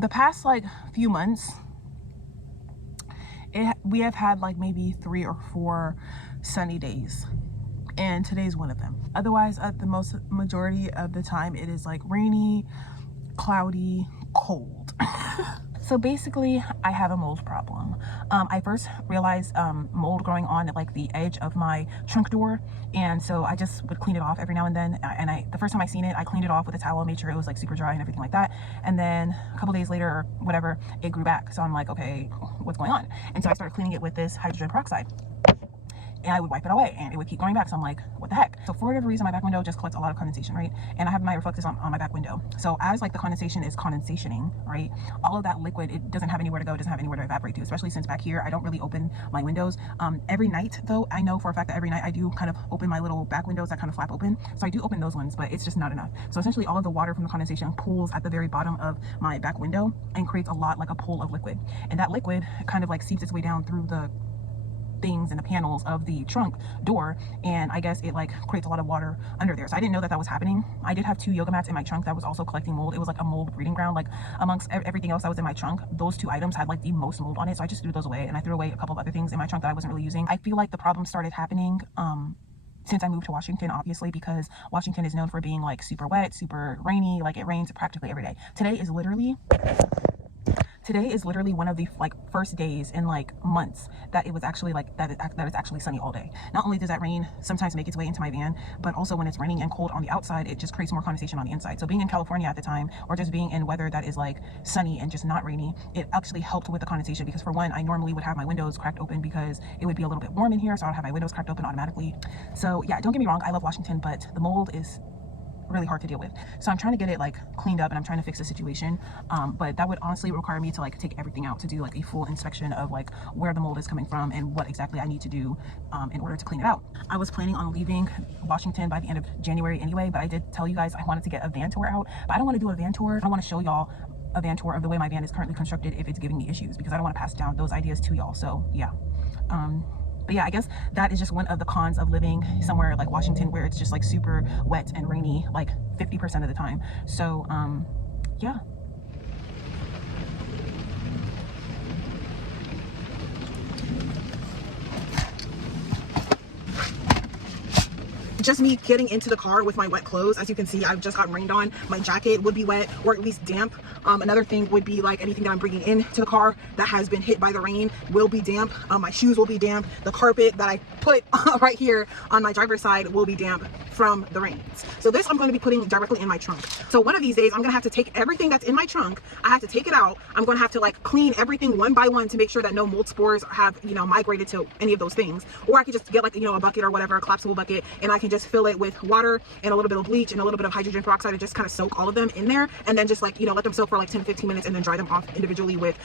the past like few months, we have had like maybe 3 or 4 sunny days, and today's one of them. Otherwise, at the majority of the time, it is like rainy, cloudy, cold. So basically, I have a mold problem. I first realized mold growing on like the edge of my trunk door, and so I just would clean it off every now and then. And the first time I seen it, I cleaned it off with a towel, made sure it was like super dry and everything like that. And then a couple days later or whatever, it grew back. So I'm like, okay, what's going on? And so I started cleaning it with this hydrogen peroxide. And I would wipe it away and it would keep going back. So I'm like, what the heck? So for whatever reason, my back window just collects a lot of condensation, right? And I have my reflectors on my back window. So as like the condensation is condensationing, right? All of that liquid, it doesn't have anywhere to go. It doesn't have anywhere to evaporate to, especially since back here, I don't really open my windows. Every night though, I know for a fact that every night I do kind of open my little back windows that kind of flap open. So I do open those ones, but it's just not enough. So essentially all of the water from the condensation pools at the very bottom of my back window and creates a lot like a pool of liquid. And that liquid kind of like seeps its way down through the things and the panels of the trunk door, and I guess it like creates a lot of water under there. So I didn't know that that was happening. I did have 2 yoga mats in my trunk that was also collecting mold. It was like a mold breeding ground. Like amongst everything else that was in my trunk, those 2 items had like the most mold on it. So I just threw those away, and I threw away a couple of other things in my trunk that I wasn't really using. I feel like the problem started happening since I moved to Washington, obviously, because Washington is known for being like super wet, super rainy. Like it rains practically every day. Today is literally one of the like first days in like months that it was actually like that it's actually sunny all day. Not only does that rain sometimes make its way into my van, but also when it's raining and cold on the outside, it just creates more condensation on the inside. So being in California at the time, or just being in weather that is like sunny and just not rainy, it actually helped with the condensation, because for one, I normally would have my windows cracked open because it would be a little bit warm in here, so I would have my windows cracked open automatically. So yeah, don't get me wrong, I love Washington, but the mold is really hard to deal with. So I'm trying to get it like cleaned up, and I'm trying to fix the situation, but that would honestly require me to like take everything out to do like a full inspection of like where the mold is coming from and what exactly I need to do in order to clean it out. I was planning on leaving Washington by the end of January anyway, but I did tell you guys I wanted to get a van tour out, but I don't want to do a van tour. I want to show y'all a van tour of the way my van is currently constructed if it's giving me issues, because I don't want to pass down those ideas to y'all. So yeah. But yeah, I guess that is just one of the cons of living somewhere like Washington, where it's just like super wet and rainy like 50% of the time. So yeah. Just me getting into the car with my wet clothes. As you can see, I've just got rained on. My jacket would be wet, or at least damp. Another thing would be like anything that I'm bringing into the car that has been hit by the rain will be damp. My shoes will be damp. The carpet that I put right here on my driver's side will be damp from the rains. So this I'm going to be putting directly in my trunk. So one of these days I'm going to have to take everything that's in my trunk. I have to take it out. I'm going to have to like clean everything one by one to make sure that no mold spores have, you know, migrated to any of those things. Or I could just get like, you know, a bucket or whatever, a collapsible bucket, and I can just fill it with water and a little bit of bleach and a little bit of hydrogen peroxide and just kind of soak all of them in there, and then just like, you know, let them soak for like 10 to 15 minutes and then dry them off individually with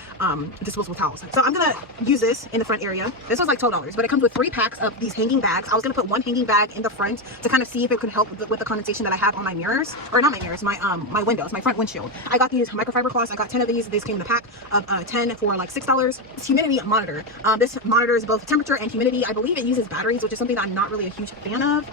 disposable towels. So I'm gonna use this in the front area. This was like $12, but it comes with 3 packs of these hanging bags. I was gonna put 1 hanging bag in the front to kind of see if it could help with the condensation that I have on my mirrors, or not my mirrors, my windows, my front windshield. I got these microfiber cloths. I got 10 of these. This came in the pack of 10 for like $6. This humidity monitor. This monitors both temperature and humidity. I believe it uses batteries, which is something that I'm not really a huge fan of.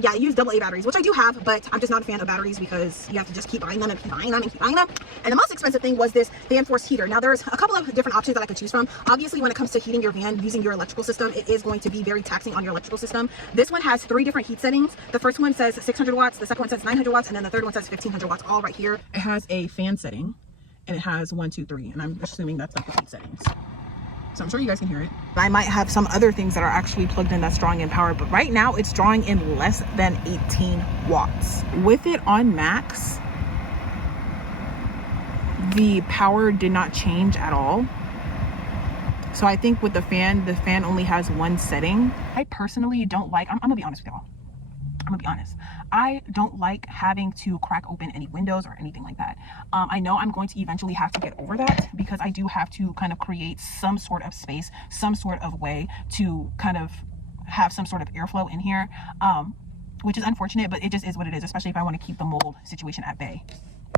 Yeah, I use AA batteries, which I do have, but I'm just not a fan of batteries because you have to just keep buying them and keep buying them and keep buying them. And the most expensive thing was this fan force heater. Now there's a couple of different options that I could choose from. Obviously, when it comes to heating your van using your electrical system, it is going to be very taxing on your electrical system. This one has 3 different heat settings. The first one says 600 watts, the second one says 900 watts, and then the third one says 1500 watts, all right here. It has a fan setting, and it has 1, 2, 3, and I'm assuming that's like the heat settings. So I'm sure you guys can hear it. I might have some other things that are actually plugged in that's drawing in power, but right now it's drawing in less than 18 watts. With it on max, the power did not change at all. So I think with the fan only has 1 setting. I personally don't like, I'm gonna be honest with y'all. I'm gonna be honest. I don't like having to crack open any windows or anything like that. I know I'm going to eventually have to get over that, because I do have to kind of create some sort of space, some sort of way to kind of have some sort of airflow in here, which is unfortunate, but it just is what it is, especially if I want to keep the mold situation at bay.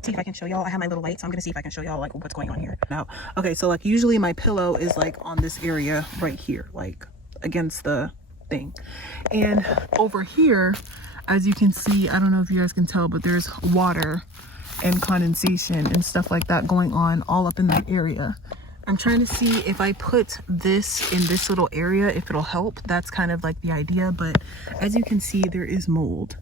See if I can show y'all. I have my little light, so I'm gonna see if I can show y'all like what's going on here now. Okay, so like usually my pillow is like on this area right here, like against the thing, and over here, as you can see, I don't know if you guys can tell, but there's water and condensation and stuff like that going on all up in that area. I'm trying to see if I put this in this little area, if it'll help. That's kind of like the idea, but as you can see, there is mold.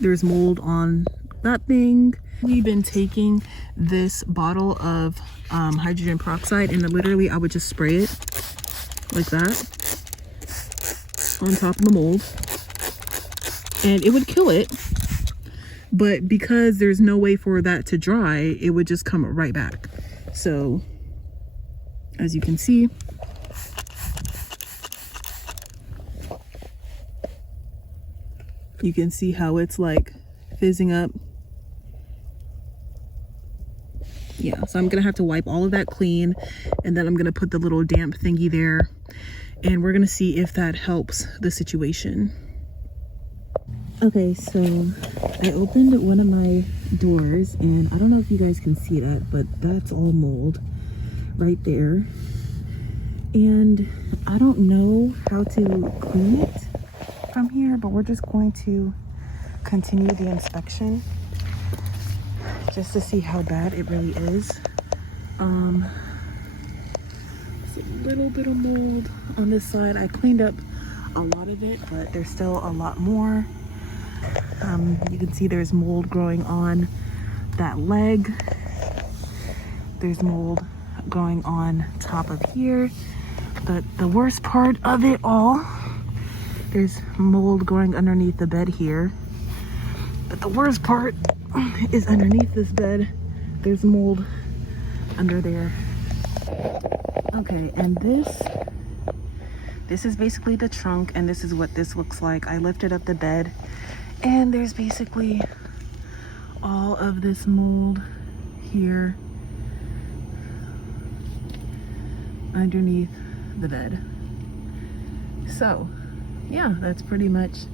There's mold on that thing. We've been taking this bottle of hydrogen peroxide, and literally I would just spray it like that on top of the mold, and it would kill it. But because there's no way for that to dry, it would just come right back. So as you can see, you can see how it's like fizzing up. Yeah, so I'm gonna have to wipe all of that clean, and then I'm gonna put the little damp thingy there, and we're gonna see if that helps the situation. Okay, so I opened one of my doors, and I don't know if you guys can see that, but that's all mold right there. And I don't know how to clean it from here, but we're just going to continue the inspection just to see how bad it really is. There's a little bit of mold on this side. I cleaned up a lot of it, but there's still a lot more. You can see there's mold growing on that leg. There's mold growing on top of here. But the worst part of it all, there's mold growing underneath the bed here. But the worst part is underneath this bed, there's mold under there. Okay, and this is basically the trunk, and this is what this looks like. I lifted up the bed, and there's basically all of this mold here underneath the bed. So yeah, that's pretty much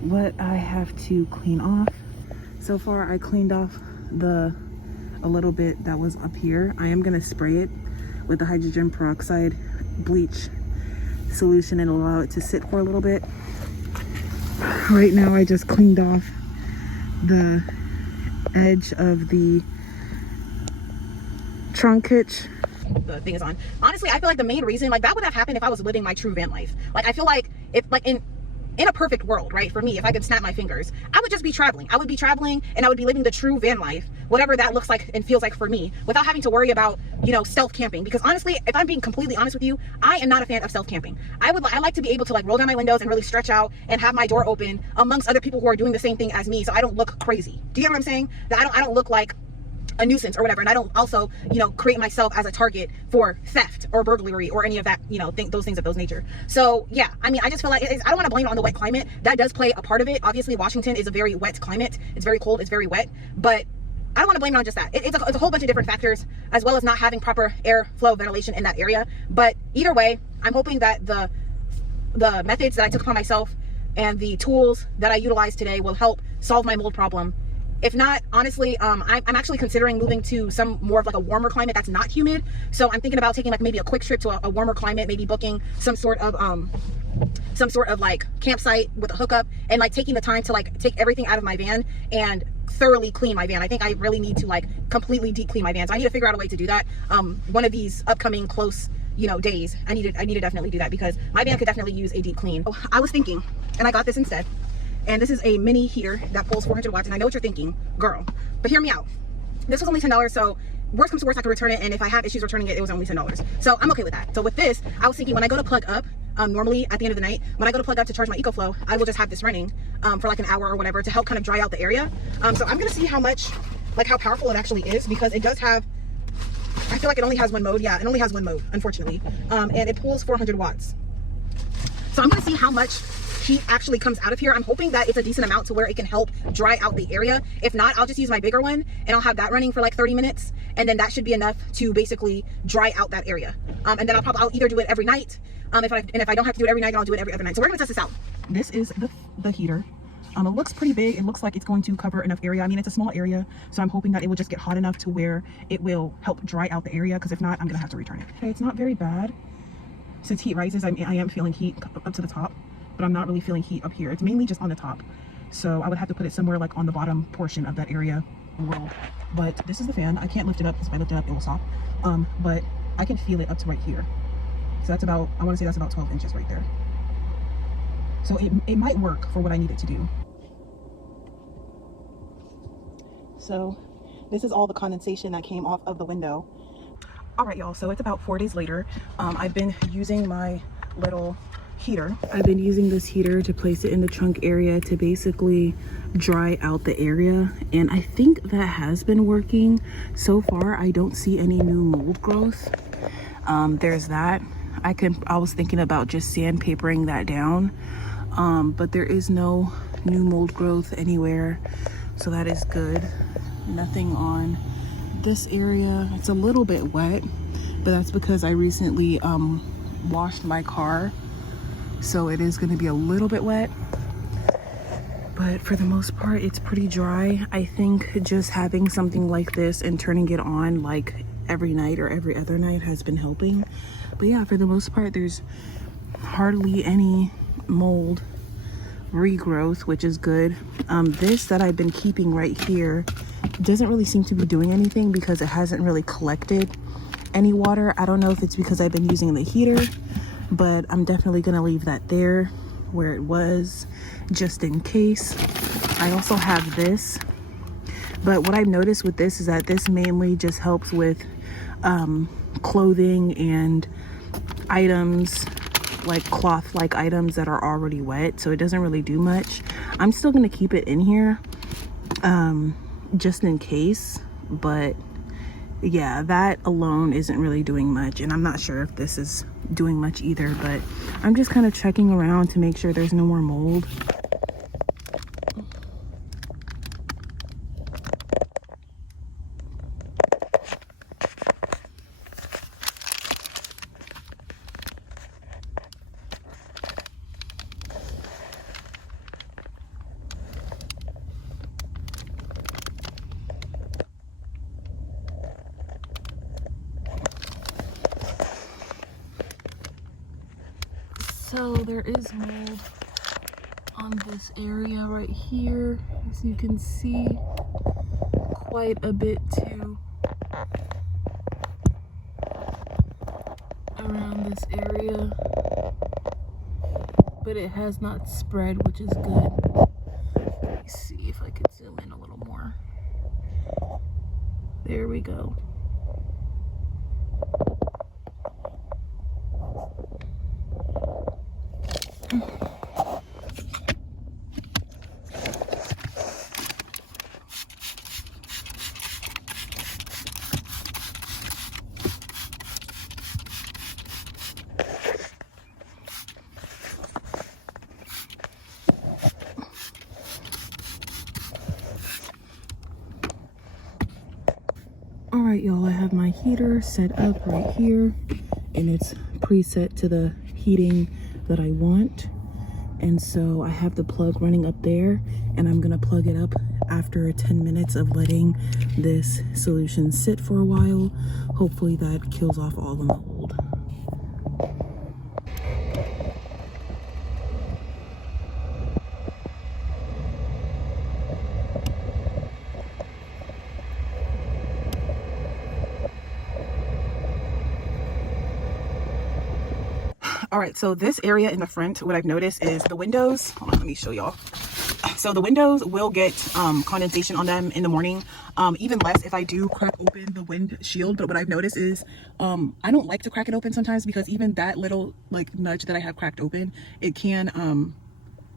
what I have to clean off. So far I cleaned off a little bit that was up here. I am gonna spray it with the hydrogen peroxide bleach solution and allow it to sit for a little bit. Right now I just cleaned off the edge of the trunk hitch. The thing is on. Honestly, I feel like the main reason, like, that would have happened if I was living my true van life. Like, I feel like if, like, in a perfect world, right, for me, if I could snap my fingers, I would just be traveling. I would be traveling, and I would be living the true van life, whatever that looks like and feels like for me, without having to worry about, you know, stealth camping. Because honestly, if I'm being completely honest with you, I am not a fan of stealth camping. I like to be able to, like, roll down my windows and really stretch out and have my door open amongst other people who are doing the same thing as me, so I don't look crazy. Do you get what I'm saying? That I don't look like a nuisance or whatever, and I don't also, you know, create myself as a target for theft or burglary or any of that, you know, those things of those nature. So yeah, I mean, I just feel like I don't want to blame it on the wet climate. That does play a part of it. Obviously, Washington is a very wet climate. It's very cold, it's very wet, but I don't want to blame it on just that. It's a whole bunch of different factors, as well as not having proper airflow ventilation in that area. But either way, I'm hoping that the methods that I took upon myself and the tools that I utilized today will help solve my mold problem. If not, honestly, I'm actually considering moving to some more of like a warmer climate that's not humid. So I'm thinking about taking like maybe a quick trip to a warmer climate, maybe booking some sort of like campsite with a hookup, and like taking the time to like take everything out of my van and thoroughly clean my van. I think I really need to like completely deep clean my van. So I need to figure out a way to do that. One of these upcoming close, you know, days, I need to definitely do that, because my van could definitely use a deep clean. Oh, I was thinking, and I got this instead. And this is a mini heater that pulls 400 watts. And I know what you're thinking, girl, but hear me out. This was only $10. So worst comes to worst, I could return it. And if I have issues returning it, it was only $10. So I'm okay with that. So with this, I was thinking when I go to plug up, normally at the end of the night, when I go to plug up to charge my EcoFlow, I will just have this running for like an hour or whatever to help kind of dry out the area. So I'm going to see how much, like how powerful it actually is, because it does have, I feel like it only has one mode. Yeah, it only has one mode, unfortunately. And it pulls 400 watts. So I'm going to see how much heat actually comes out of here. I'm hoping that it's a decent amount to where it can help dry out the area. If not, I'll just use my bigger one and I'll have that running for like 30 minutes. And then that should be enough to basically dry out that area. And then I'll either do it every night. If I don't have to do it every night, then I'll do it every other night. So we're gonna test this out. This is the heater. It looks pretty big. It looks like it's going to cover enough area. I mean, it's a small area, so I'm hoping that it will just get hot enough to where it will help dry out the area, because if not, I'm gonna have to return it. Okay, it's not very bad. Since heat rises, I am feeling heat up to the top, but I'm not really feeling heat up here. It's mainly just on the top. So I would have to put it somewhere like on the bottom portion of that area world. But this is the fan. I can't lift it up because if I lift it up it will stop. But I can feel it up to right here. So that's about, I want to say that's about 12 inches right there. So it might work for what I need it to do. So this is all the condensation that came off of the window. All right, y'all, so it's about 4 days later. I've been using my little heater. I've been using this heater to place it in the trunk area to basically dry out the area, and I think that has been working so far. I don't see any new mold growth. There's that. I was thinking about just sandpapering that down, but there is no new mold growth anywhere, so that is good. Nothing on this area. It's a little bit wet, but that's because I recently washed my car, so it is going to be a little bit wet, but for the most part it's pretty dry. I think just having something like this and turning it on like every night or every other night has been helping. But yeah, for the most part there's hardly any mold regrowth, which is good. This that I've been keeping right here doesn't really seem to be doing anything because it hasn't really collected any water. I don't know if it's because I've been using the heater, but I'm definitely gonna leave that there where it was just in case. I also have this, but what I've noticed with this is that this mainly just helps with clothing and items like cloth like items that are already wet, so it doesn't really do much. I'm still going to keep it in here just in case, but yeah, that alone isn't really doing much, and I'm not sure if this is doing much either, but I'm just kind of checking around to make sure there's no more mold. So there is mold on this area right here, as you can see, quite a bit too around this area, but it has not spread, which is good. Let me see if I could zoom in a little more. There we go. All right, y'all, I have my heater set up right here, and it's preset to the heating that I want. And so I have the plug running up there, and I'm gonna plug it up after 10 minutes of letting this solution sit for a while. Hopefully that kills off all the mold. All right, so this area in the front, what I've noticed is the windows, hold on, let me show y'all. So the windows will get condensation on them in the morning, even less if I do crack open the windshield. But what I've noticed is I don't like to crack it open sometimes, because even that little like nudge that I have cracked open, it can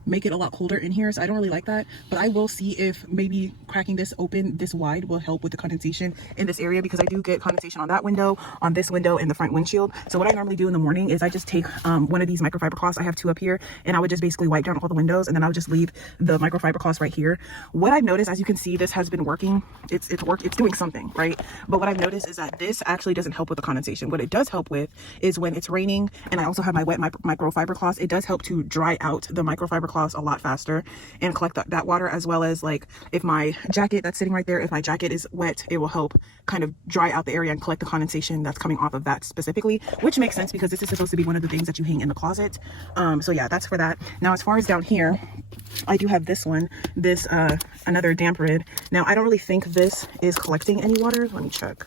make it a lot colder in here, so I don't really like that. But I will see if maybe cracking this open this wide will help with the condensation in this area, because I do get condensation on that window, on this window, and the front windshield. So what I normally do in the morning is I just take one of these microfiber cloths. I have two up here, and I would just basically wipe down all the windows, and then I would just leave the microfiber cloths right here. What I've noticed, as you can see, this has been working. It's doing something, right? But what I've noticed is that this actually doesn't help with the condensation. What it does help with is when it's raining, and I also have my wet microfiber cloths, it does help to dry out the microfiber cloths a lot faster and collect that water, as well as like if my jacket that's sitting right there, if my jacket is wet, it will help kind of dry out the area and collect the condensation that's coming off of that specifically, which makes sense because this is supposed to be one of the things that you hang in the closet. So yeah, that's for that. Now, as far as down here, I do have this one, this another damp rid. Now, I don't really think this is collecting any water. Let me check.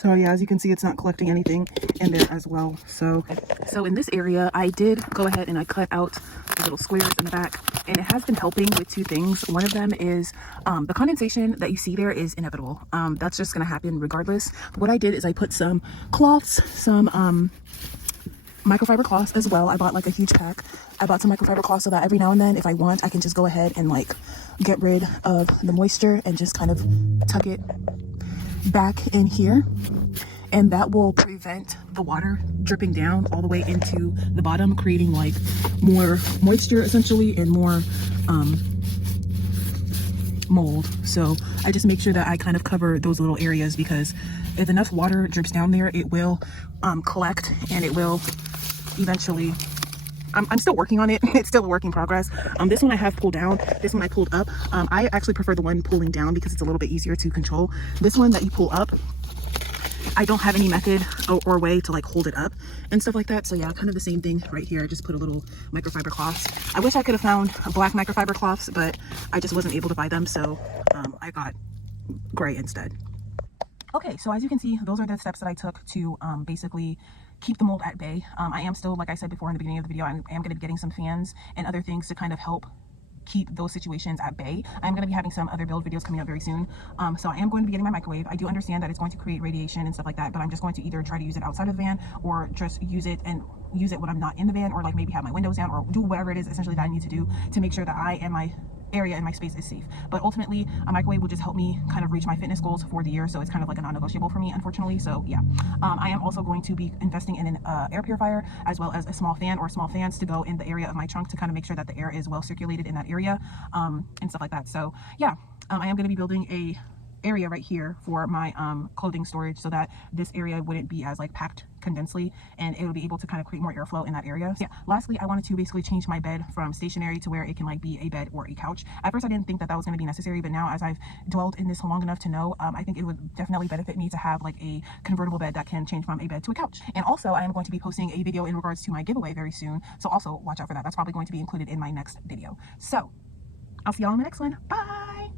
So yeah, as you can see, it's not collecting anything in there as well. So in this area, I did go ahead and I cut out the little squares in the back, and it has been helping with two things. One of them is the condensation that you see there is inevitable. That's just going to happen regardless. What I did is I put some cloths, some microfiber cloths as well. I bought like a huge pack. I bought some microfiber cloths so that every now and then, if I want, I can just go ahead and like get rid of the moisture and just kind of tuck it back in here, and that will prevent the water dripping down all the way into the bottom, creating like more moisture essentially and more mold. So I just make sure that I kind of cover those little areas, because if enough water drips down there, it will collect, and it will eventually, I'm still working on it. It's still a work in progress. This one I have pulled down. This one I pulled up. I actually prefer the one pulling down because it's a little bit easier to control. This one that you pull up, I don't have any method or way to like hold it up and stuff like that. So yeah, kind of the same thing right here. I just put a little microfiber cloths. I wish I could have found black microfiber cloths, but I just wasn't able to buy them. So I got gray instead. Okay, so as you can see, those are the steps that I took to basically keep the mold at bay. I am still, like I said before in the beginning of the video, I am going to be getting some fans and other things to kind of help keep those situations at bay. I'm going to be having some other build videos coming up very soon. So I am going to be getting my microwave. I do understand that it's going to create radiation and stuff like that, but I'm just going to either try to use it outside of the van, or just use it when I'm not in the van, or like maybe have my windows down, or do whatever it is essentially that I need to do to make sure that I and my area and my space is safe. But ultimately, a microwave will just help me kind of reach my fitness goals for the year, so it's kind of like a non-negotiable for me, unfortunately. So yeah, I am also going to be investing in an air purifier, as well as a small fan or small fans to go in the area of my trunk to kind of make sure that the air is well circulated in that area, and stuff like that. So yeah, I am going to be building a area right here for my clothing storage, so that this area wouldn't be as like packed condensely, and it would be able to kind of create more airflow in that area. So yeah, lastly, I wanted to basically change my bed from stationary to where it can like be a bed or a couch. At first I didn't think that that was going to be necessary, but now as I've dwelled in this long enough to know, I think it would definitely benefit me to have like a convertible bed that can change from a bed to a couch. And also, I am going to be posting a video in regards to my giveaway very soon, so also watch out for that. That's probably going to be included in my next video. So I'll see y'all in the next one. Bye.